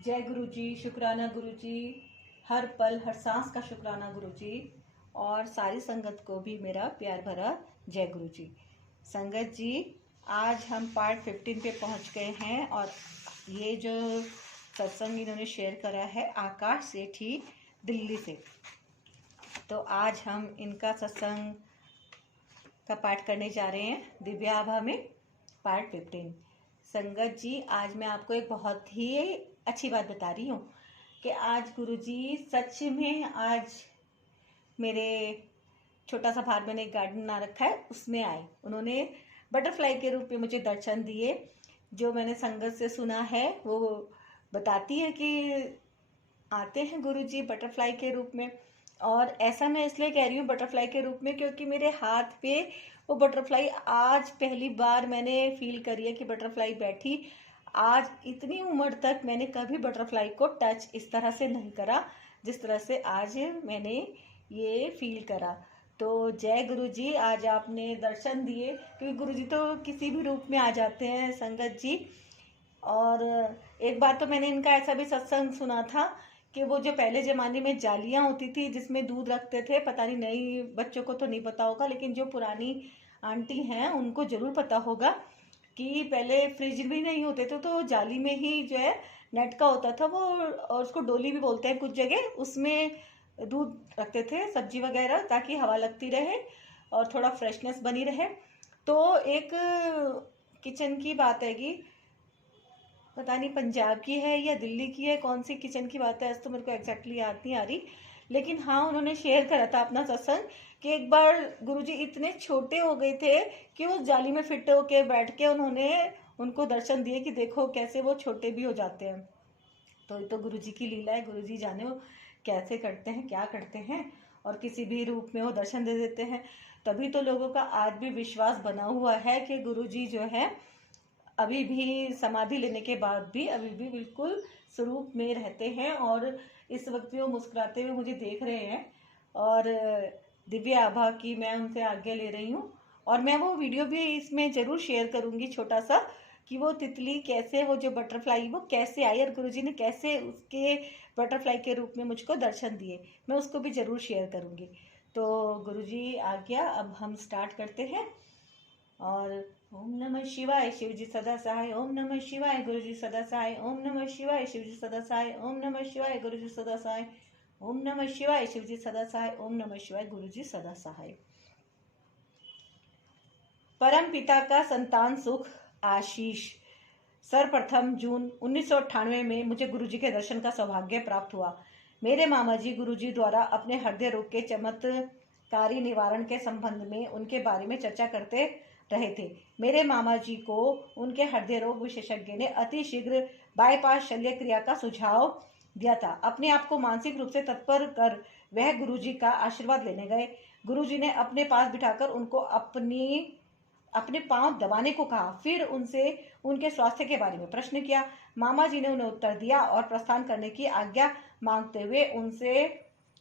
जय गुरु जी, शुक्राना गुरु जी, हर पल हर सांस का शुक्राना गुरु जी। और सारी संगत को भी मेरा प्यार भरा जय गुरु जी। संगत जी, आज हम पार्ट 15 पे पहुंच गए हैं और ये जो सत्संग इन्होंने शेयर करा है आकाश सेठी दिल्ली से, तो आज हम इनका सत्संग का पाठ करने जा रहे हैं दिव्या आभा में पार्ट 15। संगत जी, आज मैं आपको एक बहुत ही अच्छी बात बता रही हूँ कि आज गुरुजी सच में आज मेरे छोटा सा बाहर मैंने एक गार्डन बना रखा है, उसमें आए। उन्होंने बटरफ्लाई के रूप में मुझे दर्शन दिए। जो मैंने संगत से सुना है वो बताती है कि आते हैं गुरुजी बटरफ्लाई के रूप में। और ऐसा मैं इसलिए कह रही हूँ बटरफ्लाई के रूप में क्योंकि मेरे हाथ पे वो बटरफ्लाई आज पहली बार मैंने फील करी है कि बटरफ्लाई बैठी। आज इतनी उम्र तक मैंने कभी बटरफ्लाई को टच इस तरह से नहीं करा जिस तरह से आज मैंने ये फील करा। तो जय गुरुजी, आज आपने दर्शन दिए, क्योंकि गुरुजी तो किसी भी रूप में आ जाते हैं संगत जी। और एक बार तो मैंने इनका ऐसा भी सत्संग सुना था कि वो जो पहले ज़माने में जालियाँ होती थी जिसमें दूध रखते थे, पता नहीं नई बच्चों को तो नहीं पता होगा, लेकिन जो पुरानी आंटी हैं उनको ज़रूर पता होगा कि पहले फ्रिज भी नहीं होते थे तो जाली में ही जो है नेट का होता था वो, और उसको डोली भी बोलते हैं कुछ जगह, उसमें दूध रखते थे सब्जी वगैरह ताकि हवा लगती रहे और थोड़ा फ्रेशनेस बनी रहे। तो एक किचन की बात है कि पता नहीं पंजाब की है या दिल्ली की है, कौन सी किचन की बात है, ऐसा तो मेरे को एग्जैक्टली याद नहीं आ रही, लेकिन हाँ उन्होंने शेयर करा था अपना सत्संग कि एक बार गुरुजी इतने छोटे हो गए थे कि वो जाली में फिट होके बैठ के उन्होंने उनको दर्शन दिए कि देखो कैसे वो छोटे भी हो जाते हैं। तो ये तो गुरुजी की लीला है, गुरुजी जाने वो कैसे करते हैं, क्या करते हैं, और किसी भी रूप में वो दर्शन दे देते हैं। तभी तो लोगों का आज भी विश्वास बना हुआ है कि गुरुजी जो है अभी भी समाधि लेने के बाद भी अभी भी बिल्कुल स्वरूप में रहते हैं। और इस वक्त भी वो मुस्कुराते हुए मुझे देख रहे हैं। और दिव्या आभा की मैं उनसे आज्ञा ले रही हूँ और मैं वो वीडियो भी इसमें ज़रूर शेयर करूँगी छोटा सा, कि वो तितली कैसे, वो जो बटरफ्लाई वो कैसे आई और गुरुजी ने कैसे उसके बटरफ्लाई के रूप में मुझको दर्शन दिए, मैं उसको भी ज़रूर शेयर करूँगी। तो गुरुजी आज्ञा, अब हम स्टार्ट करते हैं। और ओम नमः शिवाय, शिव जी सदा सहाय। ओम नमः शिवाय, गुरु जी सदा सहाय। ओम नमः शिवाय, शिव जी सदा सहाय। ओम नमः शिवाय, गुरु जी सदा सहाय। ओम नमः शिवाय, शिव जी सदा सहाय। ओम नमः शिवाय, गुरु जी सदा सहाय। परम पिता का संतान सुख आशीष। सर्वप्रथम जून 1998 में मुझे गुरुजी के दर्शन का सौभाग्य प्राप्त हुआ। मेरे मामा जी गुरुजी द्वारा अपने हृदय रोग के चमत्कारी निवारण के संबंध में उनके बारे में चर्चा करते रहे थे। मेरे मामा जी को उनके हृदय रोग विशेषज्ञ ने अति शीघ्र बाईपास शल्य क्रिया का सुझाव दिया था। अपने आप को मानसिक रूप से तत्पर कर वह गुरुजी का आशीर्वाद लेने गए। गुरुजी ने अपने पास बिठाकर उनको अपने पांव दबाने को कहा, फिर उनसे उनके स्वास्थ्य के बारे में प्रश्न किया। मामा जी ने उन्हें उत्तर दिया और प्रस्थान करने की आज्ञा मांगते हुए उनसे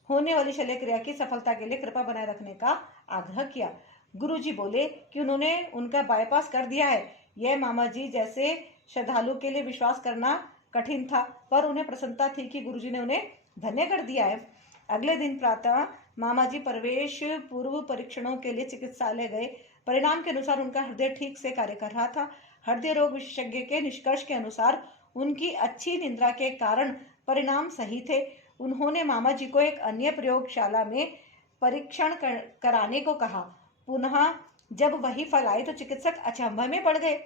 होने वाली शल्य क्रिया की सफलता के लिए कृपा बनाए रखने का आग्रह किया। गुरुजी बोले कि उन्होंने उनका बाईपास कर दिया है। यह मामा जी जैसे श्रद्धालु के लिए विश्वास करना कठिन था, पर उन्हें प्रसन्नता थी कि गुरुजी ने उन्हें धन्य कर दिया है। अगले दिन प्रातः मामा जी प्रवेश पूर्व परीक्षणों के लिए चिकित्सालय गए। परिणाम के अनुसार उनका हृदय ठीक से कार्य कर रहा था। हृदय रोग विशेषज्ञ के निष्कर्ष के अनुसार उनकी अच्छी निद्रा के कारण परिणाम सही थे। उन्होंने मामा जी को एक अन्य प्रयोगशाला में परीक्षण कराने को कहा। पुनः जब वही फल आए तो चिकित्सक अचंभे में पड़ गए।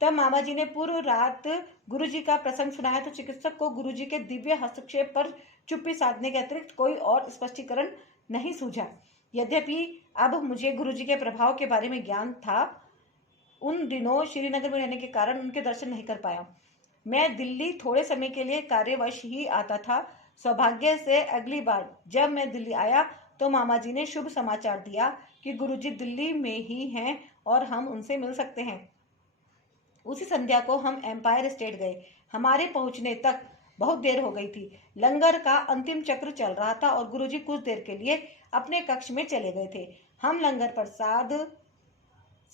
तब मामा जी ने पूर्व रात गुरुजी का प्रसंग सुनाया तो चिकित्सक को गुरुजी के दिव्य हस्तक्षेप पर चुप्पी साधने के अतिरिक्त कोई और स्पष्टीकरण नहीं सूझा। यद्यपि अब मुझे गुरुजी के प्रभाव के बारे में ज्ञान था, उन दिनों श्रीनगर में रहने के कारण उनके दर्शन नहीं कर पाया। मैं दिल्ली थोड़े समय के लिए कार्यवश ही आता था। सौभाग्य से अगली बार जब मैं दिल्ली आया तो मामा जी ने शुभ समाचार दिया कि गुरुजी दिल्ली में ही हैं और हम उनसे मिल सकते हैं। उसी संध्या को हम एम्पायर स्टेट गए। हमारे पहुंचने तक बहुत देर हो गई थी। लंगर का अंतिम चक्र चल रहा था और गुरुजी कुछ देर के लिए अपने कक्ष में चले गए थे। हम लंगर प्रसाद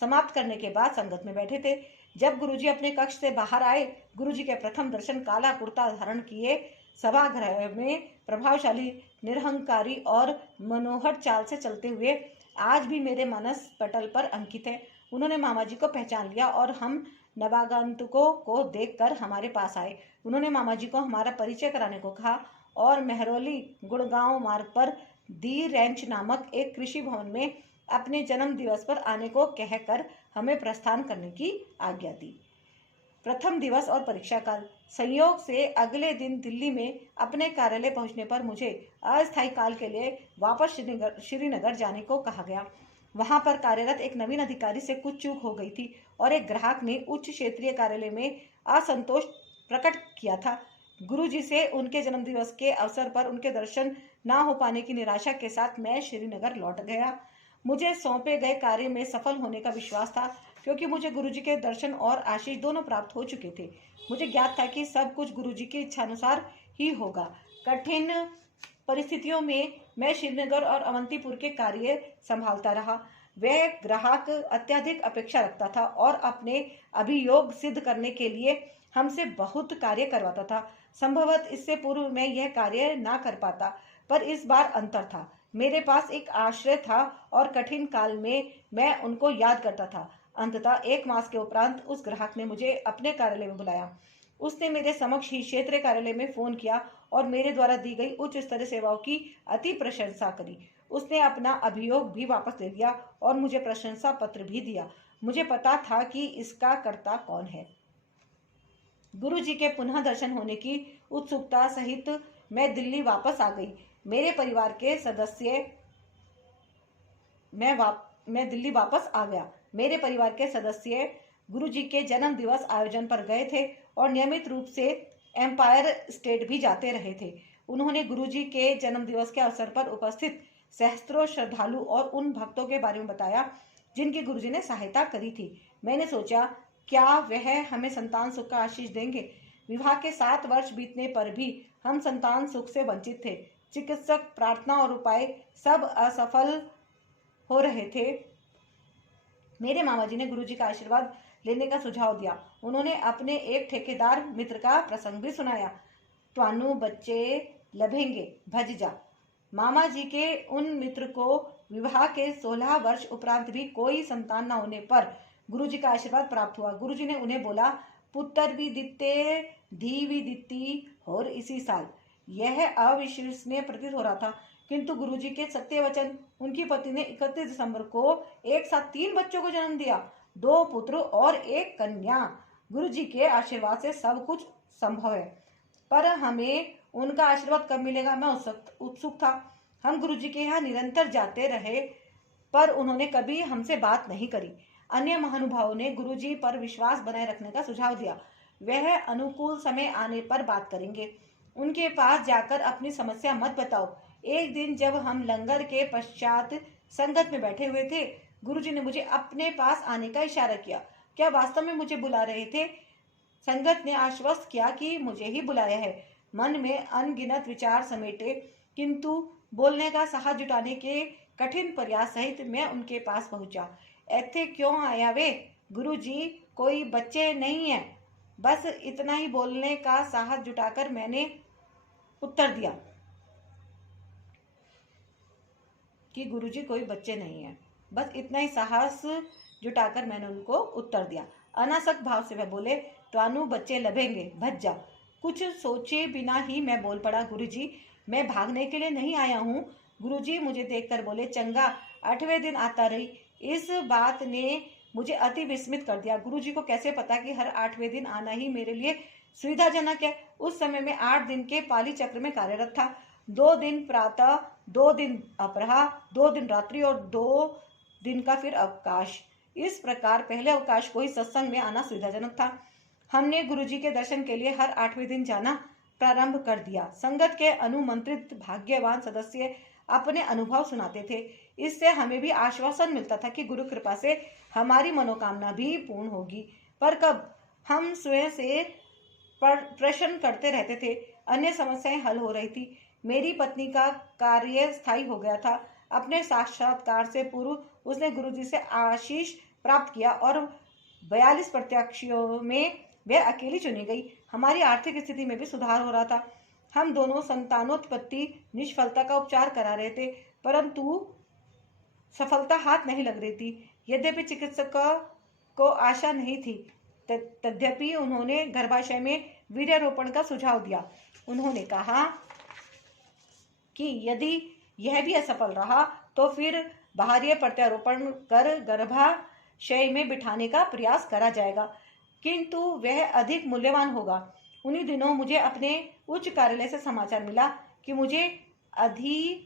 समाप्त करने के बाद संगत में बैठे थे। जब गुरुजी अपने कक्ष से बाहर आए गुरुजी के प्रथम दर्शन काला कुर्ता धारण किए सभागृह में प्रभावशाली, निरहंकारी और मनोहर चाल से चलते हुए आज भी मेरे मानस पटल पर अंकित है। उन्होंने मामा जी को पहचान लिया और हम नवागंतुकों को देखकर हमारे पास आए। उन्होंने मामा जी को हमारा परिचय कराने को कहा और मेहरौली गुड़गांव मार्ग पर दी रेंच नामक एक कृषि भवन में अपने जन्म दिवस पर आने को कहकर हमें प्रस्थान करने की आज्ञा दी। प्रथम दिवस और परीक्षा काल। संयोग से अगले दिन दिल्ली में अपने कार्यालय पहुंचने पर मुझे अस्थायी काल के लिए वापस श्रीनगर जाने को कहा गया। वहां पर कार्यरत एक नवीन अधिकारी से कुछ चूक हो गई थी और एक ग्राहक ने उच्च क्षेत्रीय कार्यालय में असंतोष प्रकट किया था। गुरुजी से उनके जन्मदिवस के अवसर पर उनके दर्शन न हो पाने की निराशा के साथ मैं श्रीनगर लौट गया। मुझे सौंपे गए कार्य में सफल होने का विश्वास था, क्योंकि मुझे गुरुजी के दर्शन और आशीष दोनों प्राप्त हो चुके थे। मुझे ज्ञात था कि सब कुछ गुरुजी की इच्छानुसार ही होगा। कठिन परिस्थितियों में मैं श्रीनगर और अवंतीपुर के कार्य संभालता रहा। वह ग्राहक अत्यधिक अपेक्षा रखता था और अपने अभियोग सिद्ध करने के लिए हमसे बहुत कार्य करवाता था। संभवतः इससे पूर्व मैं यह कार्य ना कर पाता, पर इस बार अंतर था। मेरे पास एक आश्रय था और कठिन काल में मैं उनको याद करता था। अंततः 1 मास के उपरांत उस ग्राहक ने मुझे अपने कार्यालय में बुलाया। उसने मेरे समक्ष ही क्षेत्रीय कार्यालय में फोन किया और मेरे द्वारा दी गई उच्च स्तरीय सेवाओं की अति प्रशंसा करी। उसने अपना अभियोग भी वापस ले लिया और मुझे प्रशंसा पत्र भी दिया। मुझे पता था कि इसका कर्ता कौन है। गुरुजी के पुनः दर्शन होने की उत्सुकता सहित मैं दिल्ली वापस आ गई। मेरे परिवार के सदस्य मैं दिल्ली वापस आ गया। मेरे परिवार के सदस्य गुरुजी के जन्म दिवस आयोजन पर गए थे और नियमित रूप से एम्पायर स्टेट भी जाते रहे थे। उन्होंने गुरुजी के जन्म दिवस के अवसर पर उपस्थित सहस्त्रों श्रद्धालु और उन भक्तों के बारे में बताया जिनकी गुरुजी ने सहायता करी थी। मैंने सोचा, क्या वह हमें संतान सुख का आशीष देंगे? विवाह के 7 वर्ष बीतने पर भी हम संतान सुख से वंचित थे। चिकित्सक, प्रार्थना और उपाय सब असफल हो रहे थे। मेरे मामा जी ने गुरुजी का आशीर्वाद लेने का सुझाव दिया। उन्होंने अपने एक ठेकेदार मित्र का प्रसंग भी सुनाया। त्वानु बच्चे लभेंगे, भज जा। मामा जी के उन मित्र को विवाह के 16 वर्ष उपरांत भी कोई संतान न होने पर गुरुजी का आशीर्वाद प्राप्त हुआ। गुरुजी ने उन्हें बोला, पुत्र भी दिते, धी भी दिती और इसी साल। यह अविश्वसनीय प्रतीत हो रहा था, किंतु गुरुजी के सत्य वचन। उनकी पत्नी ने 31 दिसंबर को एक साथ 3 बच्चों को जन्म दिया, 2 पुत्र और 1 कन्या। गुरुजी के आशीर्वाद से सब कुछ संभव है, पर हमें उनका आशीर्वाद कब मिलेगा, मैं उत्सुक था। हम गुरुजी के यहाँ निरंतर जाते रहे, पर उन्होंने कभी हमसे बात नहीं करी। अन्य महानुभावों ने गुरुजी पर विश्वास बनाए रखने का सुझाव दिया। वह अनुकूल समय आने पर बात करेंगे। उनके पास जाकर अपनी समस्या मत बताओ। एक दिन जब हम लंगर के पश्चात संगत में बैठे हुए थे, गुरुजी ने मुझे अपने पास आने का इशारा किया। क्या वास्तव में मुझे बुला रहे थे? संगत ने आश्वस्त किया कि मुझे ही बुलाया है। मन में अनगिनत विचार समेटे, किंतु बोलने का साहस जुटाने के कठिन प्रयास सहित मैं उनके पास पहुंचा। ऐथे क्यों आया वे? गुरुजी, कोई बच्चे नहीं है। बस इतना ही बोलने का साहस जुटाकर मैंने उत्तर दिया कि गुरुजी, कोई बच्चे नहीं है। बस इतना ही साहस जुटाकर मैंने उनको उत्तर दिया। अनासक्त भाव से वह बोले, त्वानु बच्चे लभेंगे, भज जा। कुछ सोचे बिना ही मैं बोल पड़ा, गुरुजी, मैं भागने के लिए नहीं आया हूँ। गुरुजी मुझे देखकर बोले, चंगा, 8वें दिन आता रही। इस बात ने मुझे अति विस्मित कर दिया। गुरुजी को कैसे पता कि हर 8वें दिन आना ही मेरे लिए सुविधाजनक है? उस समय में 8 दिन के पाली चक्र में कार्यरत था। 2 दिन प्रातः, 2 दिन अपराह, 2 दिन रात्रि और 2 दिन का फिर अवकाश। इस प्रकार पहले अवकाश को ही सत्संग में आना सुविधाजनक था। हमने गुरुजी के दर्शन के लिए हर 8वें दिन जाना प्रारंभ कर दिया। संगत के अनुमंत्रित भाग्यवान सदस्य अपने अनुभव सुनाते थे। इससे हमें भी आश्वासन मिलता था कि गुरु कृपा से हमारी मनोकामना भी पूर्ण होगी। पर कब? हम स्वयं से प्रश्न करते रहते थे। अन्य समस्याएं हल हो रही थी। मेरी पत्नी का कार्य स्थायी हो गया था। अपने साक्षात्कार से पूर्व उसने गुरुजी से आशीष प्राप्त किया और 42 प्रत्याशियों में वह अकेली चुनी गई। हमारी आर्थिक स्थिति में भी सुधार हो रहा था। हम दोनों संतानोत्पत्ति निष्फलता का उपचार करा रहे थे, परंतु सफलता हाथ नहीं लग रही थी। यद्यपि चिकित्सक को आशा नहीं थी, तद्यपि उन्होंने गर्भाशय में वीर्यारोपण का सुझाव दिया। उन्होंने कहा कि यदि यह भी असफल रहा तो फिर बाहरी प्रत्यारोपण कर गर्भाशय में बिठाने का प्रयास करा जाएगा, किंतु वह अधिक मूल्यवान होगा। उन्हीं दिनों मुझे अपने उच्च कार्यालय से समाचार मिला कि मुझे अधिशासी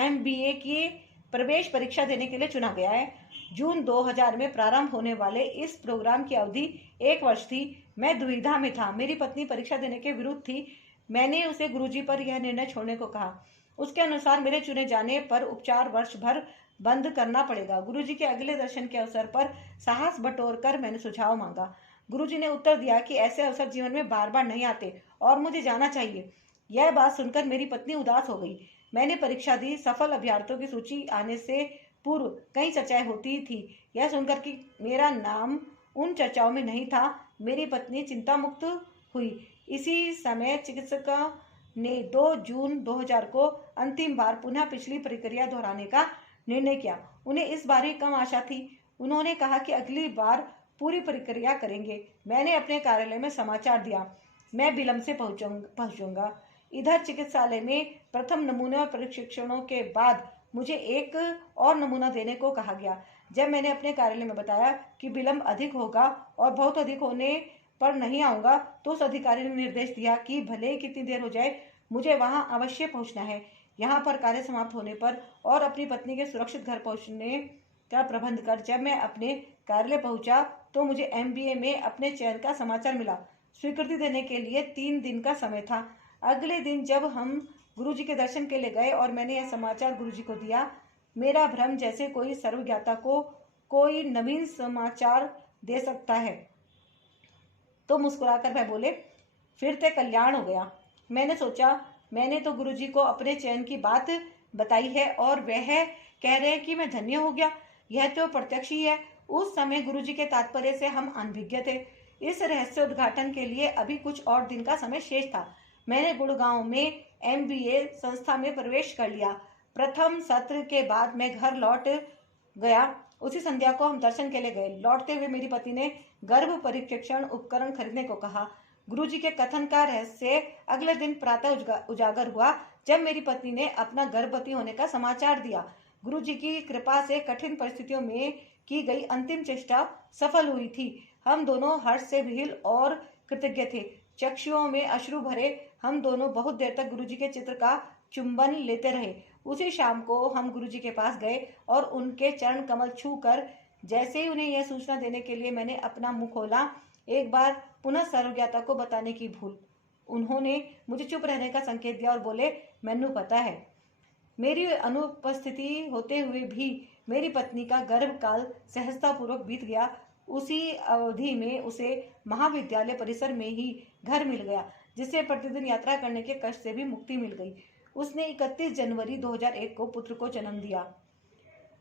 MBA की प्रवेश परीक्षा देने के लिए चुना गया है। जून 2000 में प्रारंभ होने वाले इस प्रोग्राम की अवधि 1 वर्ष थी। मैं दुविधा में था। मेरी पत्नी परीक्षा देने के विरुद्ध थी। मैंने उसे गुरुजी पर यह निर्णय छोड़ने को कहा। उसके अनुसार मेरे चुने जाने पर उपचार वर्ष भर बंद करना पड़ेगा। गुरुजी के अगले दर्शन के अवसर पर साहस बटोरकर मैंने सुझाव मांगा। गुरुजी ने उत्तर दिया कि ऐसे अवसर जीवन में बार बार नहीं आते और मुझे जाना चाहिए। यह बात सुनकर मेरी पत्नी उदास हो गई। मैंने परीक्षा दी। सफल अभ्यर्थियों की सूची आने से पूर्व कई चर्चाएं होती थी। यह सुनकर कि मेरा नाम उन चर्चाओं में नहीं था, मेरी पत्नी चिंता मुक्त हुई। इसी समय चिकित्सक ने 2 जून 2000 को अंतिम बार पुनः पिछली प्रक्रिया दोहराने का निर्णय किया। उन्हें इस बार ही कम आशा थी। उन्होंने कहा कि अगली बार पूरी प्रक्रिया करेंगे। मैंने अपने कार्यालय में समाचार दिया, मैं विलंब से पहुंचूंगा। इधर चिकित्सालय में प्रथम नमूने और प्रशिक्षणों के बाद मुझे एक और नमूना देने को कहा गया। जब मैंने अपने कार्यालय में बताया कि विलंब अधिक होगा और बहुत अधिक होने पर नहीं आऊंगा, तो उस अधिकारी ने निर्देश दिया कि भले ही कितनी देर हो जाए, मुझे वहां अवश्य पहुंचना है। यहाँ पर कार्य समाप्त होने पर और अपनी पत्नी के सुरक्षित घर पहुंचने का प्रबंध कर जब मैं अपने कार्यालय पहुंचा तो मुझे MBA में अपने चयन का समाचार मिला। स्वीकृति देने के लिए 3 दिन का समय था। अगले दिन जब हम गुरुजी के दर्शन के लिए गए और मैंने यह समाचार गुरुजी को दिया, मेरा भ्रम जैसे कोई सर्वज्ञाता को कोई नवीन समाचार दे सकता है, तो मुस्कुराकर वह बोले, फिर ते कल्याण हो गया। मैंने सोचा, मैंने तो गुरुजी को अपने चयन की बात बताई है और वह कह रहे हैं कि मैं धन्य हो गया। यह तो प्रत्यक्ष ही है। उस समय गुरुजी के तात्पर्य से हम अनभिज्ञ थे। इस रहस्य उद्घाटन के लिए अभी कुछ और दिन का समय शेष था। मैंने गुड़गांव में MBA संस्था में प्रवेश कर लिया। प्रथम सत्र के बाद मैं घर लौट गया। उसी संध्या को हम दर्शन के लिए गए। लौटते हुए मेरी पति ने गर्भ परीक्षण उपकरण खरीदने को कहा। गुरुजी के कथन का रहस्य अगले दिन प्रातः उजागर हुआ जब मेरी पत्नी ने अपना गर्भवती होने का समाचार दिया। गुरुजी की कृपा से कठिन परिस्थितियों में की गई अंतिम चेष्टा सफल हुई थी। हम दोनों हर्ष से विहिल और कृतज्ञ थे। चक्षुओं में अश्रु भरे हम दोनों बहुत देर तक गुरुजी के चित्र का चुंबन लेते रहे। उसी शाम को हम गुरुजी के पास गए और उनके चरण कमल छू कर जैसे ही उन्हें यह सूचना देने के लिए मैंने अपना मुंह खोला, एक बार पुनः सर्वज्ञाता को बताने की भूल। उन्होंने मुझे चुप रहने का संकेत दिया और बोले, मैनू पता है। मेरी अनुपस्थिति होते हुए भी मेरी पत्नी का गर्भकाल सहजतापूर्वक बीत गया। उसी अवधि में उसे महाविद्यालय परिसर में ही घर मिल गया, जिससे प्रतिदिन यात्रा करने के कष्ट से भी मुक्ति मिल गई। उसने 31 जनवरी 2001 को पुत्र को जन्म दिया।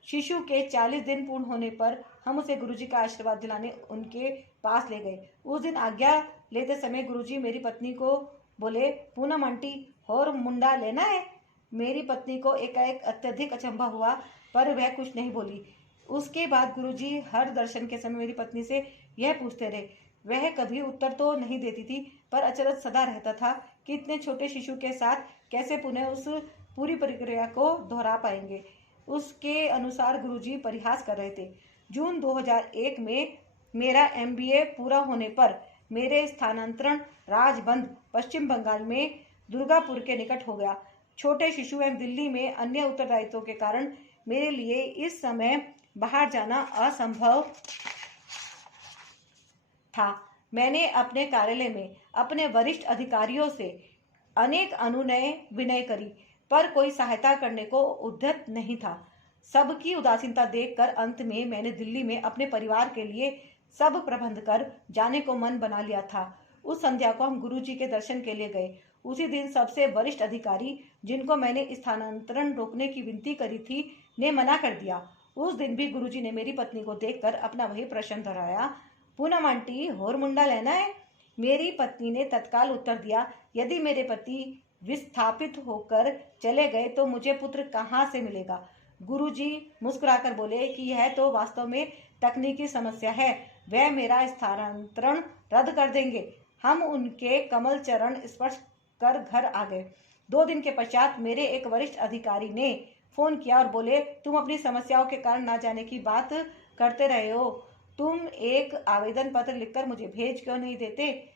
शिशु के 40 दिन पूर्ण होने पर हम उसे गुरुजी का आशीर्वाद दिलाने उनके पास ले गए। उस दिन आज्ञा लेते समय गुरुजी मेरी पत्नी को बोले, पूनम आंटी और मुंडा लेना है। मेरी पत्नी को एकाएक अत्यधिक अचंभा हुआ, पर वह कुछ नहीं बोली। उसके बाद गुरुजी हर दर्शन के समय मेरी पत्नी से यह पूछते रहे। वह कभी उत्तर तो नहीं देती थी, पर अचरज सदा रहता था कि इतने छोटे शिशु के साथ कैसे पुनः उस पूरी प्रक्रिया को दोहरा पाएंगे। उसके अनुसार गुरुजी परिहास कर रहे थे। जून 2001 में मेरा MBA पूरा होने पर मेरे स्थानांतरण राजबंद पश्चिम बंगाल में दुर्गापुर के निकट हो गया। छोटे शिशु एवं दिल्ली में अन्य उत्तरदायित्वों के कारण मेरे लिए इस समय बाहर जाना असंभव था। मैंने अपने कार्यालय में अपने वरिष्ठ अधिकारियों से अनेक अनुनय विनय करी, पर कोई सहायता करने को उद्यत नहीं था। सबकी उदासीनता देखकर अंत में मैंने दिल्ली में अपने परिवार के लिए सब प्रबंध कर जाने को मन बना लिया था। उस संध्या को हम गुरुजी के दर्शन के लिए गए। उसी दिन सबसे वरिष्ठ अधिकारी, जिनको मैंने स्थानांतरण रोकने की विनती करी थी, ने मना कर दिया। उस दिन भी गुरुजी ने मेरी पत्नी को देखकर अपना वही प्रश्न दोहराया, पूनम आंटी होर मुंडा लेना है? मेरी पत्नी ने तत्काल उत्तर दिया, यदि मेरे पति विस्थापित होकर चले गए तो मुझे पुत्र कहाँ से मिलेगा? गुरुजी मुस्कुराकर बोले कि यह तो वास्तव में तकनीकी समस्या है, वह मेरा स्थानांतरण रद्द कर देंगे। हम उनके कमल चरण स्पर्श कर घर आ गए। 2 दिन के पश्चात मेरे एक वरिष्ठ अधिकारी ने फोन किया और बोले, तुम अपनी समस्याओं के कारण ना जाने की बात करते रहे हो, तुम एक आवेदन पत्र लिखकर मुझे भेज क्यों नहीं देते?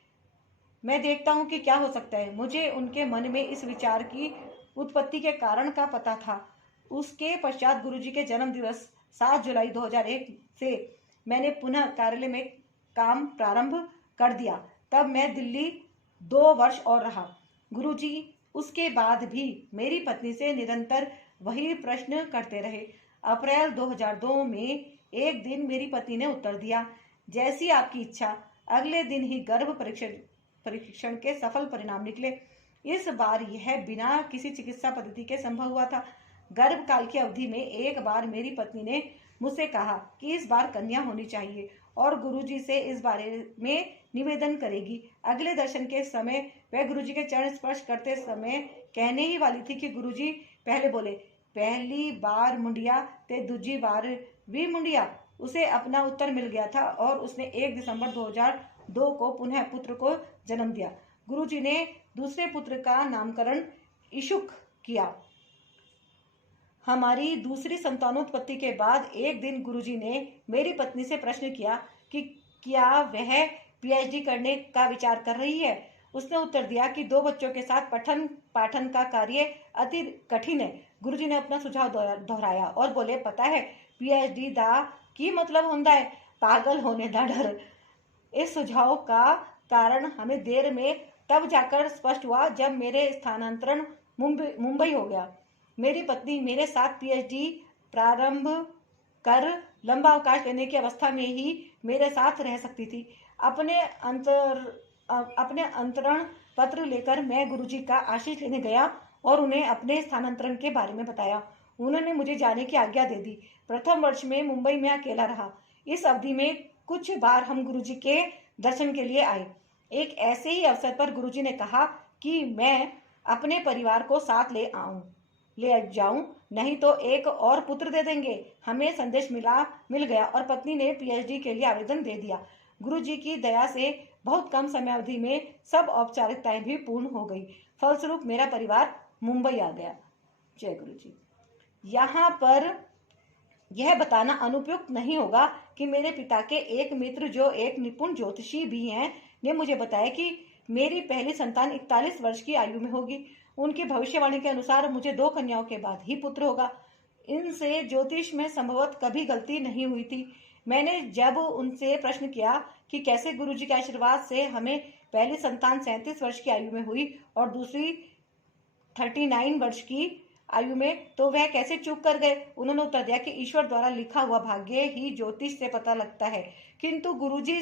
मैं देखता हूँ कि क्या हो सकता है। मुझे उनके मन में इस विचार की उत्पत्ति के कारण का पता था। उसके पश्चात गुरुजी के जन्म दिवस 7 जुलाई 2001 से मैंने पुनः कार्यालय में काम प्रारंभ कर दिया। तब मैं दिल्ली 2 वर्ष और रहा। गुरुजी उसके बाद भी मेरी पत्नी से निरंतर वही प्रश्न करते रहे। अप्रैल 2002 में एक दिन मेरी पत्नी ने उत्तर दिया, जैसी आपकी इच्छा। अगले दिन ही गर्भ परीक्षण के सफल परिणाम निकले। इस बार यह बिना किसी चिकित्सा पद्धति के संभव हुआ था। गर्भकाल की अवधि में एक बार मेरी पत्नी ने मुझसे कहा कि इस बार कन्या होनी चाहिए और गुरुजी से इस बारे में निवेदन करेगी। अगले दर्शन के समय वह गुरुजी के चरण स्पर्श करते समय कहने ही वाली थी कि गुरुजी पहले बोले, पहली बार मुंडिया ते दूजी बार भी मुंडिया। उसे अपना उत्तर मिल गया था और उसने 1 दिसंबर 2002 को पुनः पुत्र को जन्म दिया। गुरुजी ने दूसरे पुत्र का नामकरण इशुक किया। हमारी दूसरी संतानोत्पत्ति के बाद एक दिन गुरुजी ने मेरी पत्नी से प्रश्न किया कि क्या वह पीएचडी करने का विचार कर रही है। उसने उत्तर दिया कि 2 बच्चों के साथ पठन पाठन का कार्य अति कठिन है। गुरुजी ने अपना सुझाव दोहराया और बोले, पता है पीएचडी दा की मतलब होता है पागल होने दा डर। इस सुझाव का कारण हमें देर में तब जाकर स्पष्ट हुआ जब मेरे स्थानांतरण मुंबई हो गया। मेरी पत्नी मेरे साथ पीएचडी प्रारंभ कर लंबा अवकाश लेने की अवस्था में ही मेरे साथ रह सकती थी। अपने अंतरण पत्र लेकर मैं गुरुजी का आशीष लेने गया और उन्हें अपने स्थानांतरण के बारे में बताया। उन्होंने मुझे जाने की आज्ञा दे दी। प्रथम वर्ष में मुंबई में अकेला रहा। इस अवधि में कुछ बार हम गुरुजी के दर्शन के लिए आए। एक ऐसे ही अवसर पर गुरुजी ने कहा कि मैं अपने परिवार को साथ ले जाऊं, नहीं तो एक और पुत्र दे देंगे। हमें संदेश मिल गया और पत्नी ने पीएचडी के लिए आवेदन दे दिया। गुरुजी की दया से बहुत कम समय अवधि में सब औपचारिकताएं भी पूर्ण हो गई। फलस्वरूप मेरा परिवार मुंबई आ गया। जय गुरुजी। यहाँ पर यह बताना अनुपयुक्त नहीं होगा कि मेरे पिता के एक मित्र जो एक निपुण ज्योतिषी भी हैं ने मुझे बताया कि मेरी पहली संतान 41 वर्ष की आयु में होगी। उनकी भविष्यवाणी के अनुसार मुझे 2 कन्याओं के बाद ही पुत्र होगा। इनसे ज्योतिष में संभवतः कभी गलती नहीं हुई थी। मैंने जब उनसे प्रश्न किया कि कैसे गुरुजी के आशीर्वाद से हमें पहली संतान 37 वर्ष की आयु में हुई और दूसरी 39 वर्ष की आयु में, तो वह कैसे चूक कर गए। उन्होंने उत्तर दिया कि ईश्वर द्वारा लिखा हुआ भाग्य ही ज्योतिष से पता लगता है, किंतु गुरुजी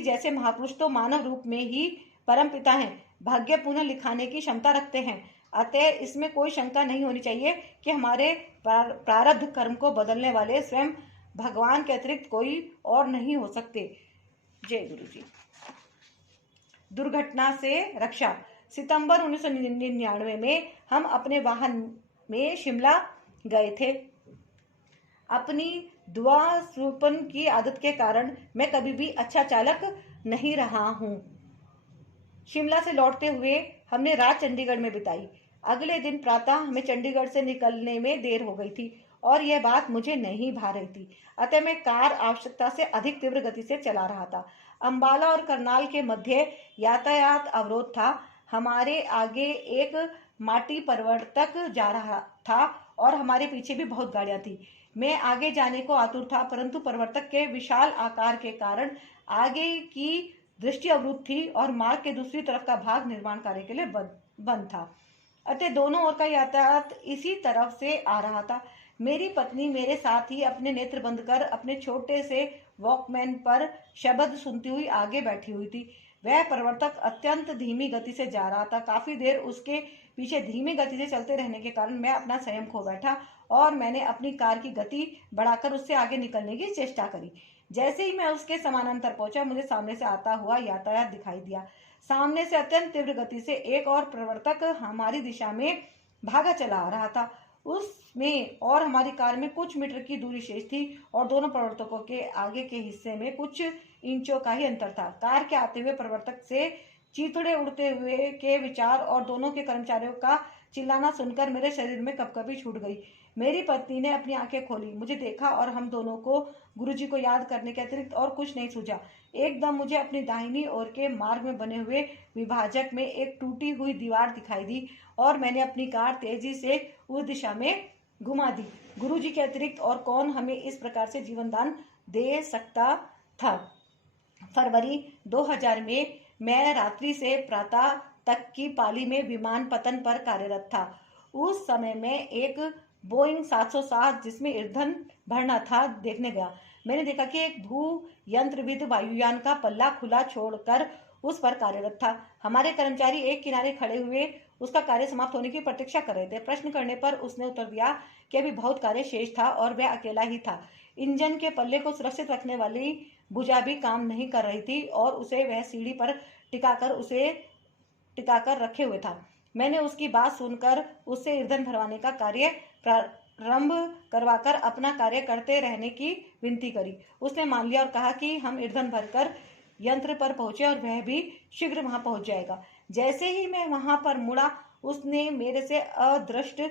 जैसे महापुरुष तो मानव रूप में ही परम पिता हैं, भाग्य पुनः लिखाने की क्षमता रखते हैं। अतः इसमें कोई शंका नहीं होनी चाहिए कि हमारे प्रारब्ध कर्म को बदलने वाले स्वयं भगवान के अतिरिक्त कोई और नहीं हो सकते। जय गुरुजी। दुर्घटना से रक्षा। सितंबर 1999 में हम अपने वाहन में शिमला गए थे। अपनी दुआ सूपन की आदत के कारण मैं कभी भी अच्छा चालक नहीं रहा हूँ। शिमला से लौटते हुए हमने रात चंडीगढ़ में बिताई। अगले दिन प्रातः हमें चंडीगढ़ से निकलने में देर हो गई थी और यह बात मुझे नहीं भा रही थी। अतः मैं कार आवश्यकता से अधिक तीव्र गति से चला रहा था। अंबाला और करनाल के मध्य यातायात अवरोध था। हमारे आगे एक माटी परिवर्तक जा रहा था और हमारे पीछे भी बहुत गाड़ियां थी। मैं आगे जाने को आतुर था, परंतु परिवर्तक के विशाल आकार के कारण आगे की दृष्टि अवरुद्ध थी और मार्ग के दूसरी तरफ का भाग निर्माण कार्य के लिए बंद था। अतः दोनों ओर का यातायात इसी तरफ से आ रहा था। मेरी पत्नी मेरे साथ ही अपने नेत्र बंद कर अपने छोटे से वॉकमैन पर शब्द सुनती हुई आगे बैठी हुई थी। वह परिवर्तक अत्यंत धीमी गति से जा रहा था। काफी देर उसके पीछे धीमी गति से चलते रहने के कारण मैं अपना संयम खो बैठा और मैंने अपनी कार की गति बढ़ाकर उससे आगे निकलने की चेष्टा करी। जैसे ही मैं उसके समानांतर पहुंचा, मुझे सामने से आता हुआ यातायात दिखाई दिया। सामने से अत्यंत तीव्र गति से एक और प्रवर्तक हमारी दिशा में भागा चला आ रहा था। उसमें और हमारी कार में कुछ मीटर की दूरी शेष थी और दोनों प्रवर्तकों के आगे के हिस्से में कुछ इंचों का ही अंतर था। कार के आते हुए प्रवर्तक से चीथड़े उड़ते हुए के विचार और दोनों के कर्मचारियों का चिल्लाना सुनकर मेरे शरीर में कपकपी छूट गई। मेरी पत्नी ने अपनी आंखें खोली, मुझे देखा और हम दोनों को गुरुजी को याद करने के अतिरिक्त और कुछ नहीं सूझा। एकदम मुझे अपनी दाहिनी ओर के मार्ग में बने हुए विभाजक में एक टूटी हुई दीवार दिखाई दी और मैंने अपनी कार तेजी से उस दिशा में घुमा दी। गुरुजी के अतिरिक्त और कौन हमें इस प्रकार से जीवन दान दे सकता था। फरवरी 2000 में मैं रात्रि से प्रातः तक की पाली में विमान पतन पर कार्यरत था। उस समय में एक बोइंग 707 जिसमें ईंधन भरना था देखने गया। मैंने देखा कि एक भू यंत्रविद वायुयान का पल्ला खुला छोड़कर उस पर कार्यरत था। हमारे कर्मचारी एक किनारे खड़े हुए उसका कार्य समाप्त होने की प्रतीक्षा कर रहे थे। प्रश्न करने पर उसने उत्तर दिया कि अभी बहुत कार्य शेष था और वह अकेला ही था। इंजन के पल्ले को सुरक्षित रखने वाली भुजा भी काम नहीं कर रही थी और उसे वह सीढ़ी पर टिकाकर रखे हुए था। मैंने उसकी बात सुनकर उससे ईंधन भरवाने का कार्य प्रारंभ करवाकर अपना कार्य करते रहने की विनती करी। उसने मान लिया और कहा कि हम ईंधन भरकर यंत्र पर पहुंचे और वह भी शीघ्र वहां पहुंच जाएगा। जैसे ही मैं वहां पर मुड़ा, उसने मेरे से अदृष्ट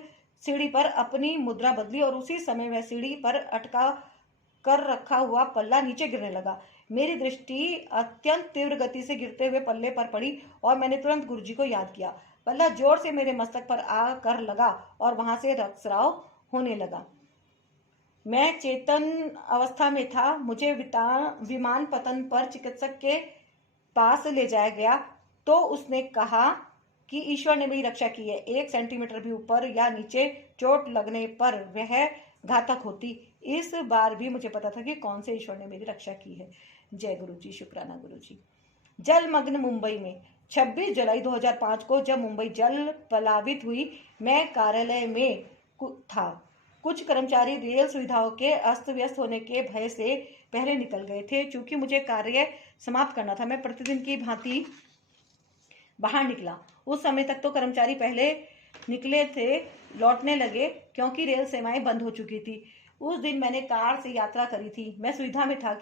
सीढ़ी पर अपनी मुद्रा बदली और उसी समय वह सीढ़ी पर अटका कर रखा हुआ पल्ला नीचे गिरने लगा। मेरी दृष्टि अत्यंत तीव्र गति से गिरते हुए पल्ले पर पड़ी और मैंने तुरंत गुरुजी को याद किया। पल्ला जोर से मेरे मस्तक पर आकर लगा और वहां से रक्तस्राव होने लगा। मैं चेतन अवस्था में था। मुझे विमान पतन पर चिकित्सक के पास ले जाया गया तो उसने कहा कि ईश्वर ने मेरी रक्षा की है। 1 सेंटीमीटर भी ऊपर या नीचे चोट लगने पर वह घातक होती। इस बार भी मुझे पता था कि कौन से ईश्वर ने मेरी रक्षा की है। जय गुरु जी, शुक्राना गुरु जी। जलमग्न मुंबई में 26 जुलाई 2005 को जब मुंबई जल प्लावित हुई, मैं कार्यालय में था। कुछ कर्मचारी रेल सुविधाओं के अस्त व्यस्त होने के भय से पहले निकल गए थे। चूंकि मुझे कार्य समाप्त करना था, मैं प्रतिदिन की भांति बाहर निकला। उस समय तक तो कर्मचारी पहले निकले थे लौटने लगे क्योंकि रेल सेवाएं बंद हो चुकी थी। उस दिन मैंने कार से यात्रा करी थी। मैं दुविधा में था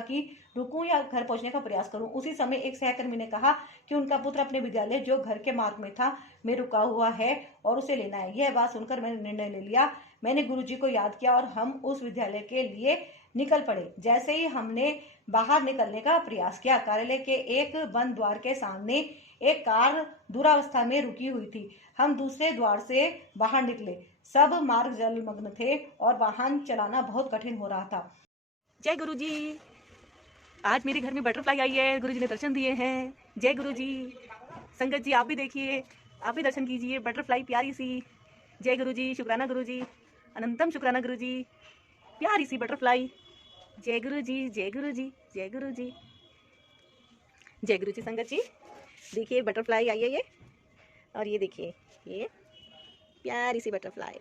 कि रुकूं या घर पहुंचने का प्रयास करूं। उसी समय एक सहकर्मी ने कहा कि उनका पुत्र अपने विद्यालय जो घर के मार्ग में था में रुका हुआ है और उसे लेना है। यह बात सुनकर मैंने निर्णय ले लिया। मैंने गुरुजी को याद किया और हम उस विद्यालय के लिए निकल पड़े। जैसे ही हमने बाहर निकलने का प्रयास किया, कार्यालय के एक बंद द्वार के सामने एक कार दुरावस्था में रुकी हुई थी। हम दूसरे द्वार से बाहर निकले। सब मार्ग जलमग्न थे और वाहन चलाना बहुत कठिन हो रहा था। जय गुरुजी, आज मेरे घर में बटरफ्लाई आई है। गुरुजी ने दर्शन दिए हैं। जय गुरुजी। संगत जी आप भी देखिए, आप भी दर्शन कीजिए। बटरफ्लाई प्यारी सी। जय गुरुजी, शुक्राना गुरुजी, अनंतम शुक्राना गुरुजी। प्यारी सी बटरफ्लाई। जय गुरुजी, जय गुरुजी, जय गुरुजी, जय गुरुजी। संगत जी देखिए, बटरफ्लाई आई है ये, और ये देखिए ये प्यारी सी बटरफ्लाई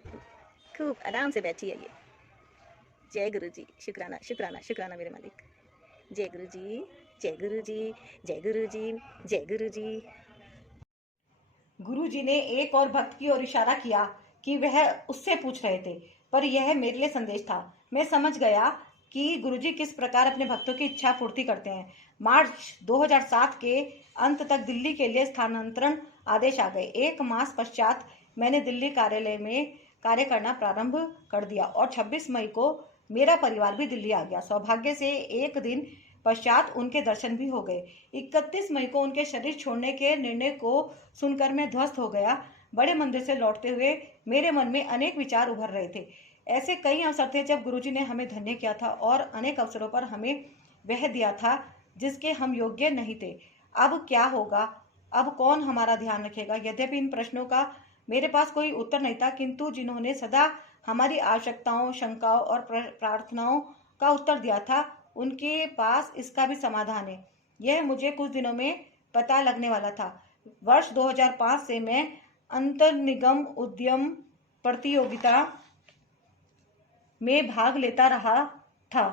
खूब आराम से बैठी है ये। जय गुरुजी, शुक्राना शुक्राना शुक्राना मेरे मालिक। जय गुरुजी, जय गुरुजी, जय गुरुजी, जय गुरुजी। गुरुजी ने एक और भक्त की ओर इशारा किया कि वह उससे पूछ रहे थे, पर यह मेरे लिए संदेश था। मैं समझ गया कि गुरुजी किस प्रकार अपने भक्तों की इच्छा पूर्ति करते हैं। मार्च 2007 के अंत तक दिल्ली के लिए स्थानांतरण आदेश आ गए। 1 मास पश्चात मैंने दिल्ली कार्यालय में कार्य करना प्रारंभ कर दिया और 26 मई को मेरा परिवार भी दिल्ली आ गया। सौभाग्य से एक दिन पश्चात उनके दर्शन भी हो गए। 31 मई को उनके शरीर छोड़ने के निर्णय को सुनकर मैं ध्वस्त हो गया। बड़े मंदिर से लौटते हुए मेरे मन में अनेक विचार उभर रहे थे। ऐसे कई अवसर थे जब गुरुजी ने हमें धन्य किया था और अनेक अवसरों पर हमें वह दिया था जिसके हम योग्य नहीं थे। अब क्या होगा? अब कौन हमारा ध्यान रखेगा? यद्यपि इन प्रश्नों का मेरे पास कोई उत्तर नहीं था, किंतु जिन्होंने सदा हमारी आवश्यकताओं, शंकाओं और प्रार्थनाओं का उत्तर दिया था, उनके पास इसका भी समाधान है। यह मुझे कुछ दिनों में पता लगने वाला था। वर्ष 2005 से मैं अंतर्निगम उद्यम प्रतियोगिता में भाग लेता रहा था।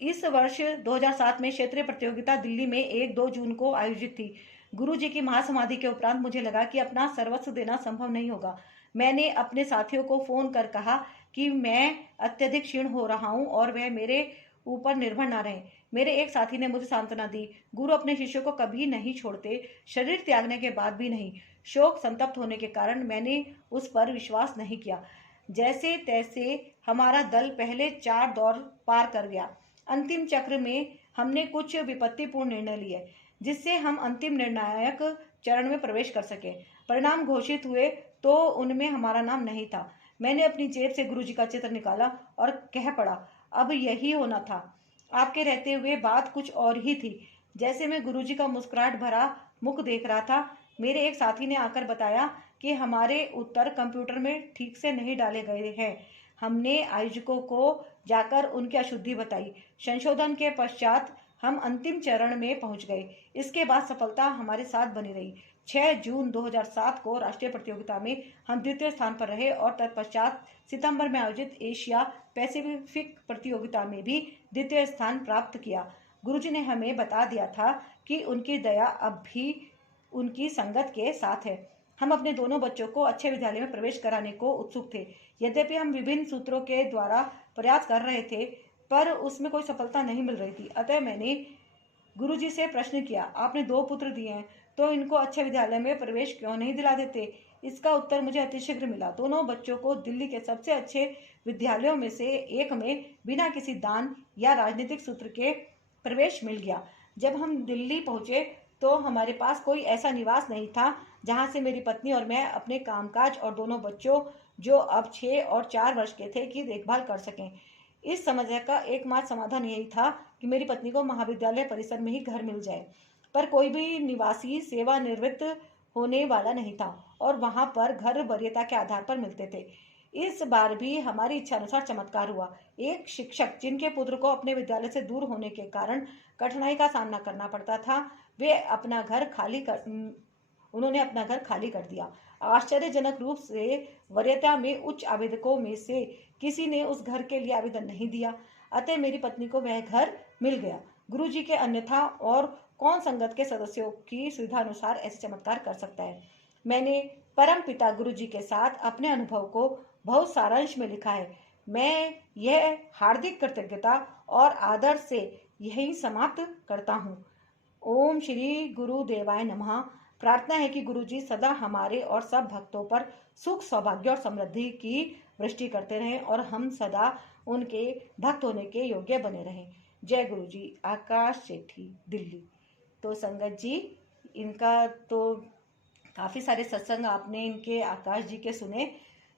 इस वर्ष 2007 में क्षेत्रीय प्रतियोगिता दिल्ली में 1-2 जून को आयोजित थी। गुरुजी की महासमाधि के उपरांत मुझे लगा कि अपना सर्वस्व देना संभव नहीं होगा। मैंने अपने साथियों को फोन कर कहा कि मैं अत्यधिक क्षीण हो रहा हूं और वह मेरे ऊपर निर्भर न रहे। मेरे एक साथी ने मुझे सांत्वना दी। गुरु अपने शिष्यों को कभी नहीं छोड़ते, शरीर त्यागने के बाद भी नहीं। शोक संतप्त होने के कारण मैंने उस पर विश्वास नहीं किया। जैसे तैसे हमारा दल पहले 4 दौर पार कर गया। अंतिम चक्र में हमने कुछ विपत्तिपूर्ण निर्णय लिए जिससे हम अंतिम निर्णायक चरण में प्रवेश कर सके। परिणाम घोषित हुए तो उनमें हमारा नाम नहीं था। मैंने अपनी जेब से गुरुजी का चित्र निकाला और कह पड़ा, अब यही होना था। आपके रहते हुए बात कुछ और ही थी। जैसे मैं गुरुजी का मुस्कुराहट भरा मुख देख रहा था, मेरे एक साथी ने आकर बताया कि हमारे उत्तर कंप्यूटर में ठीक से नहीं डाले गए हैं। हमने आयोजकों को जाकर उनकी अशुद्धि बताई। संशोधन के पश्चात हम अंतिम चरण में पहुंच गए। इसके बाद सफलता हमारे साथ बनी रही। 6 जून 2007 को राष्ट्रीय प्रतियोगिता में हम द्वितीय स्थान पर रहे और तत्पश्चात सितंबर में आयोजित एशिया पैसिफिक प्रतियोगिता में भी द्वितीय स्थान प्राप्त किया। गुरुजी ने हमें बता दिया था कि उनकी दया अब भी उनकी संगत के साथ है। हम अपने दोनों बच्चों को अच्छे विद्यालय में प्रवेश कराने को उत्सुक थे। यद्यपि हम विभिन्न सूत्रों के द्वारा प्रयास कर रहे थे, पर उसमें कोई सफलता नहीं मिल रही थी। अतः मैंने गुरुजी से प्रश्न किया, आपने 2 पुत्र दिए हैं तो इनको अच्छे विद्यालय में प्रवेश क्यों नहीं दिला देते? इसका उत्तर मुझे अतिशीघ्र मिला। दोनों बच्चों को दिल्ली के सबसे अच्छे विद्यालयों में से एक में बिना किसी दान या राजनीतिक सूत्र के प्रवेश मिल गया। जब हम दिल्ली पहुंचे तो हमारे पास कोई ऐसा निवास नहीं था जहां से मेरी पत्नी और मैं अपने कामकाज और दोनों बच्चों, जो अब 6 और 4 वर्ष के थे, की देखभाल कर सकें। इस समस्या का एकमात्र समाधान यही था कि मेरी पत्नी को महाविद्यालय परिसर में ही घर मिल जाए, पर कोई भी निवासी सेवानिवृत्त होने वाला नहीं था और वहां पर घर वरीयता के आधार पर मिलते थे। इस बार भी हमारी इच्छा अनुसार चमत्कार हुआ। एक शिक्षक जिनके पुत्र को अपने विद्यालय से दूर होने के कारण कठिनाई का सामना करना पड़ता था, उन्होंने अपना घर खाली कर दिया। आश्चर्यजनक रूप से वरीयता में उच्च आवेदकों में से किसी ने उस घर के लिए आवेदन नहीं दिया, अतः मेरी पत्नी को वह घर मिल गया। गुरुजी के अन्यथा और कौन संगत के सदस्यों की सुविधा अनुसार ऐसे चमत्कार कर सकता है। मैंने परम पिता गुरुजी के साथ अपने अनुभव को बहुत सारांश में लिखा है। मैं यह हार्दिक कृतज्ञता और आदर से यही समाप्त करता हूँ। ओम श्री गुरुदेवाय नमः। प्रार्थना है कि गुरुजी सदा हमारे और सब भक्तों पर सुख, सौभाग्य और समृद्धि की वृष्टि करते रहें और हम सदा उनके भक्त होने के योग्य बने रहें। जय गुरुजी। आकाश सेठी, दिल्ली। तो संगत जी, इनका तो काफ़ी सारे सत्संग आपने इनके आकाश जी के सुने,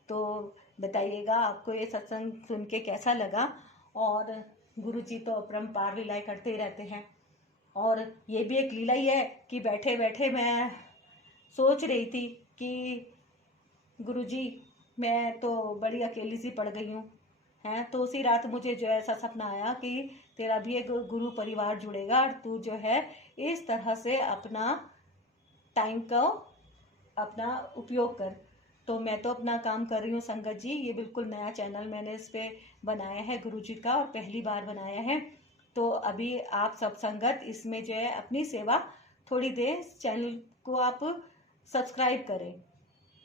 तो बताइएगा आपको ये सत्संग सुन के कैसा लगा। और गुरुजी तो अपरंपार लीलाएं करते ही रहते हैं, और ये भी एक लीला ही है कि बैठे बैठे मैं सोच रही थी कि गुरुजी मैं तो बड़ी अकेली सी पड़ गई हूँ, हैं। तो उसी रात मुझे जो ऐसा सपना आया कि तेरा भी एक गुरु परिवार जुड़ेगा और तू जो है इस तरह से अपना टाइम का अपना उपयोग कर। तो मैं तो अपना काम कर रही हूँ संगत जी। ये बिल्कुल नया चैनल मैंने इस पे बनाया है गुरुजी का, और पहली बार बनाया है। तो अभी आप सब संगत इसमें जो है अपनी सेवा थोड़ी देर, चैनल को आप सब्सक्राइब करें,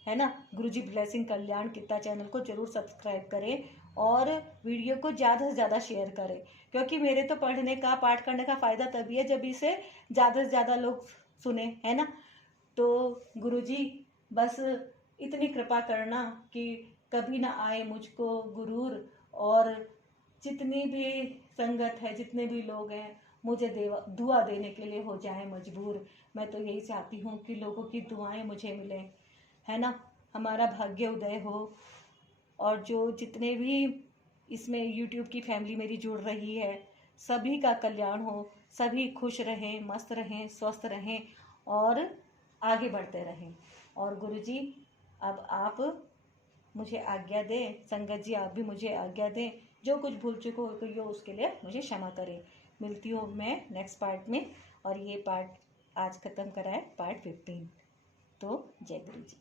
है ना। गुरुजी ब्लेसिंग कल्याण कित्ता चैनल को जरूर सब्सक्राइब करें और वीडियो को ज़्यादा से ज़्यादा शेयर करें, क्योंकि मेरे तो पढ़ने का, पाठ करने का फ़ायदा तभी है जब इसे ज़्यादा से ज़्यादा लोग सुने, है ना। तो गुरुजी बस इतनी कृपा करना कि कभी ना आए मुझको गुरूर, और जितनी भी संगत है, जितने भी लोग हैं, मुझे दुआ देने के लिए हो जाए मजबूर। मैं तो यही चाहती हूँ कि लोगों की दुआएं मुझे मिलें, है ना, हमारा भाग्य उदय हो। और जो जितने भी इसमें यूट्यूब की फैमिली मेरी जुड़ रही है, सभी का कल्याण हो, सभी खुश रहें, मस्त रहें, स्वस्थ रहें और आगे बढ़ते रहें। और गुरुजी अब आप मुझे आज्ञा दें, संगत जी आप भी मुझे आज्ञा दें। जो कुछ भूल चुको हो उसके लिए मुझे क्षमा करें। मिलती हूँ मैं नेक्स्ट पार्ट में, और ये पार्ट आज ख़त्म करा है, पार्ट 15। तो जय गुरु जी।